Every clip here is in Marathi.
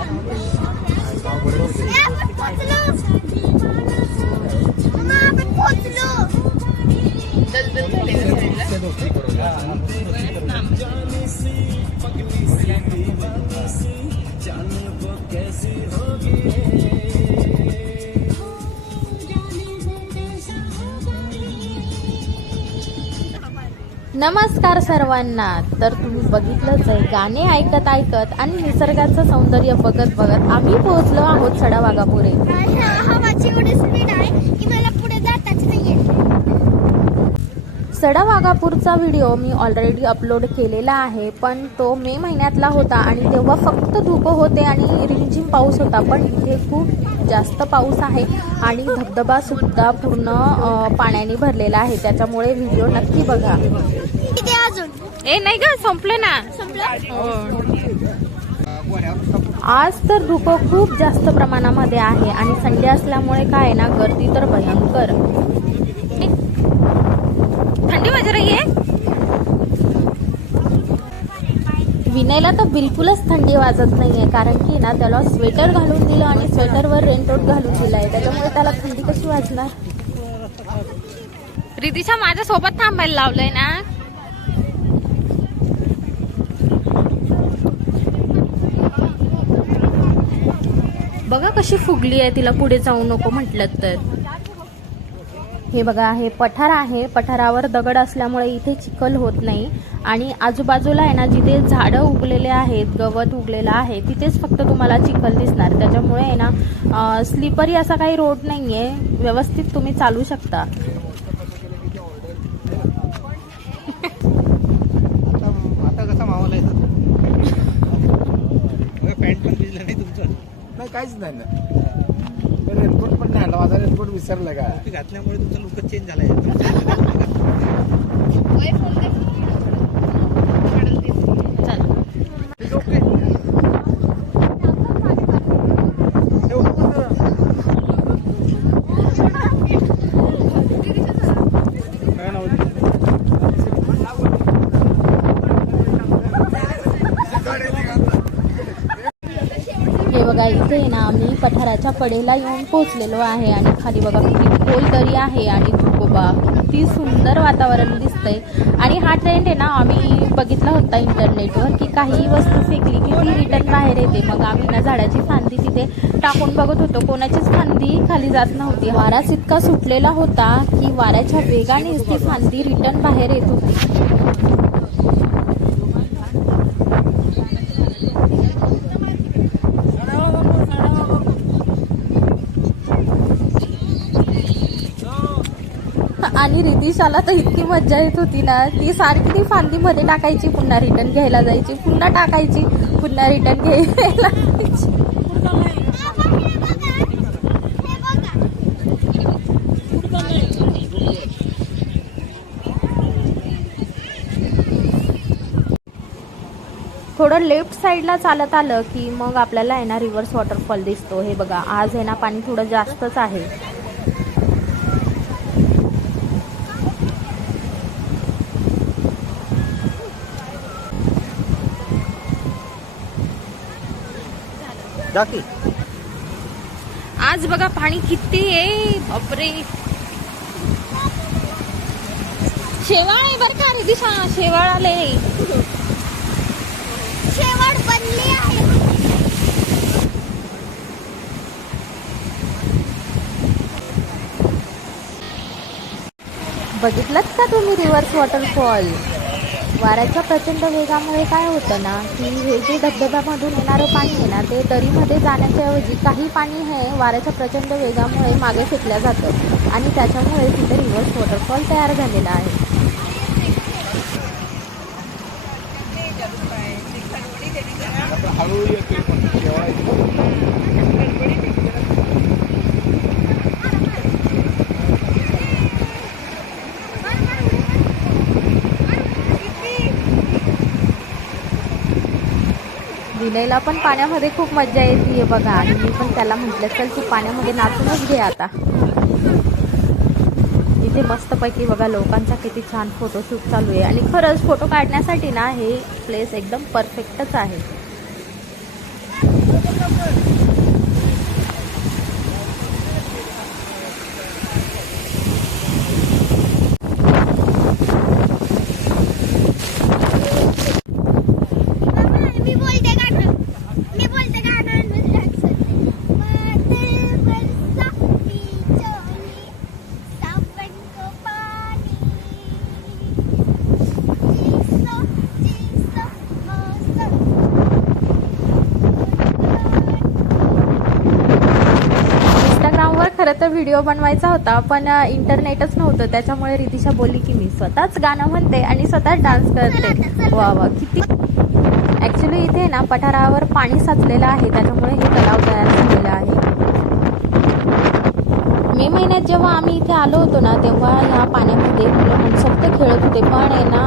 Thank you. नमस्कार सर्वांना. तर तुम्ही बघितलंच आहे गाणे ऐकत ऐकत आणि निसर्गाचं सौंदर्य बघत बघत आम्ही पोहोचलो आहोत सडा वाघापुरे हवाची एवढी स्पीड आहे की मला पुढे जाताच नाहीये. सडा वाघापूरचा व्हिडिओ मी ऑलरेडी अपलोड केलेला आहे पण तो मे महिन्यातला होता आणि तेव्हा फक्त धुकं होते आणि रिमझिम पाऊस होता पण इथे खूप जास्त पाऊस आहे आणि धबधबा सुद्धा पूर्ण पाण्याने भरलेला आहे. त्याच्यामुळे व्हिडिओ नक्की बघा. अजून? ए नाही का संपले ना. संपलं? आज तर धुकं खूप जास्त प्रमाणामध्ये आहे आणि संडे असल्यामुळे काय आहे ना गर्दी तर भयंकर. थंडी वाजत रही है विनयला तर बिलकुलच थंडी वाजत नाहीये कारण की ना त्याला स्वेटर घालून दिलं आणि स्वेटरवर रेनकोट घालून दिलाय. त्याच्यामुळे त्याला थंडी कशी वाजणार? रितीशा माझ्या सोबत थांबायला लावलंय ना. बघा कशी फुगली आहे तिला पुढे जाऊ नको म्हटलं तर. हे बघा हे पठार आहे. पठारावर दगड असल्यामुळे इथे चिखल होत नाही. आणि आजूबाजूला आहे ना जिथे झाडं उगलेले आहेत गवत उगलेलं आहे तिथेच फक्त तुम्हाला चिखल दिसणार. त्याच्यामुळे आहे ना स्लिपरी असा काही रोड नाही आहे व्यवस्थित तुम्ही चालू शकता. आता कसा माहोल आहे? पॅन्ट पण भिजलं नाही तुमचं? नाही काहीच नाही ना रेनकोट पण नाही आणला माझा रेनकोट विसरला का? टोपी घातल्यामुळे तुमचा लुकच चेंज झालाय चला हे बघा इथे आहे ना आम्ही पठाराच्या कडेला येऊन पोहोचलेलो आहे आणि खाली बघा किती खोल दरी आहे आणि धुकोबा किती सुंदर वातावरण दिसतंय. आणि हा ट्रेंड आहे ना आम्ही बघितला होता इंटरनेटवर की काही वस्तू फेकली की ती रिटर्न बाहेर येते. मग आम्ही ना झाडाची फांदी तिथे टाकून बघत होतो. कोणाचीच फांदी खाली जात नव्हती. वाराच इतका सुटलेला होता की वाऱ्याच्या वेगानेच ती फांदी रिटर्न बाहेर येत होती. आणि रिदिशाला तर इतकी मज्जा येत होती ना ती सारखी ती फांदीमध्ये टाकायची पुन्हा रिटर्न घ्यायला जायची पुन्हा टाकायची पुन्हा रिटर्न घ्यायला थोडं लेफ्ट साईडला चालत आलं की मग आपल्याला आहे ना रिव्हर्स वॉटरफॉल दिसतो. हे बघा आज आहे ना पाणी थोडं जास्तच आहे. आज बघा पाणी किती आहे. बापरे. शेवाळ आहे बरं का रे दिशा शेवाळ आले शेवट बनली आहे. बघितलं का तुम्ही रिव्हर्स वॉटरफॉल वाऱ्याच्या प्रचंड वेगामुळे काय होतं ना की हे जे धबधब्यामधून येणारं पाणी आहे ना ते दरीमध्ये जाण्याच्या ऐवजी काही पाणी हे वाऱ्याच्या प्रचंड वेगामुळे मागे फेकल्या जातं आणि त्याच्यामुळे तिथे रिव्हर्स वॉटरफॉल तयार झालेला आहे. हळू येते पण केव्हा येते? विनयला पण पाण्यामध्ये खूप मजा येते बघा. आणि मी पण त्याला म्हटलं चल तू पाण्यामध्ये नाचूनच घे आता. इथे मस्तपैकी बघा लोकांचा किती छान फोटोशूट चालू आहे. आणि खरंच फोटो काढण्यासाठी ना हे प्लेस एकदम परफेक्टच आहे. खरं तर व्हिडिओ बनवायचा होता पण इंटरनेटच नव्हतं. त्याच्यामुळे रितिशा बोलली की मी स्वतःच गाणं म्हणते आणि स्वतःच डान्स करते. वा वा किती ऍक्च्युली इथे ना पठारावर पाणी साचलेलं आहे त्याच्यामुळे हे तलाव तयार झालेलं आहे. मे महिन्यात जेव्हा आम्ही इथे आलो होतो ना तेव्हा ह्या पाण्यामध्ये मुलं मनसोक्त खेळत होते. पण आहे ना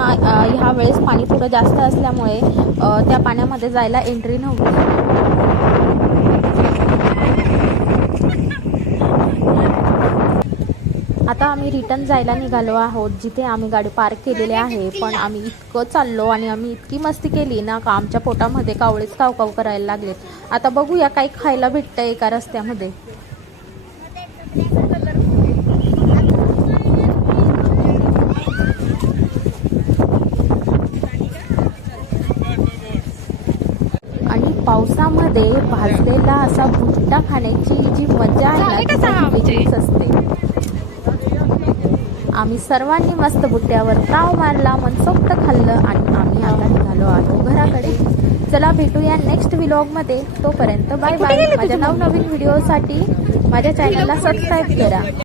ह्या वेळेस पाणी थोडं जास्त असल्यामुळे त्या पाण्यामध्ये जायला एंट्री नव्हती. आता आम्ही रिटर्न जायला निघालो आहोत जिथे आम्ही गाडी पार्क केलेली आहे. पण आम्ही इतकं चाललो आणि आम्ही इतकी मस्ती केली ना का आमच्या पोटामध्ये कावळेच कावकाव करायला लागलेत. आता बघूया काही खायला भेटतंय एका रस्त्यामध्ये आणि पावसामध्ये भाजलेला असा भुट्टा खाण्याची जी मजा आहे वेगळीच असते. आम्ही सर्वांनी मस्त बुट्ट्यावर ताव मारला मनसोक्त खाल्लं आणि आम्ही आता निघालो आलो घराकडे. चला भेटूया नेक्स्टमध्ये. तोपर्यंत बाय बाय माझ्या नवनवीन व्हिडिओसाठी माझ्या चॅनलला सबस्क्राईब करा.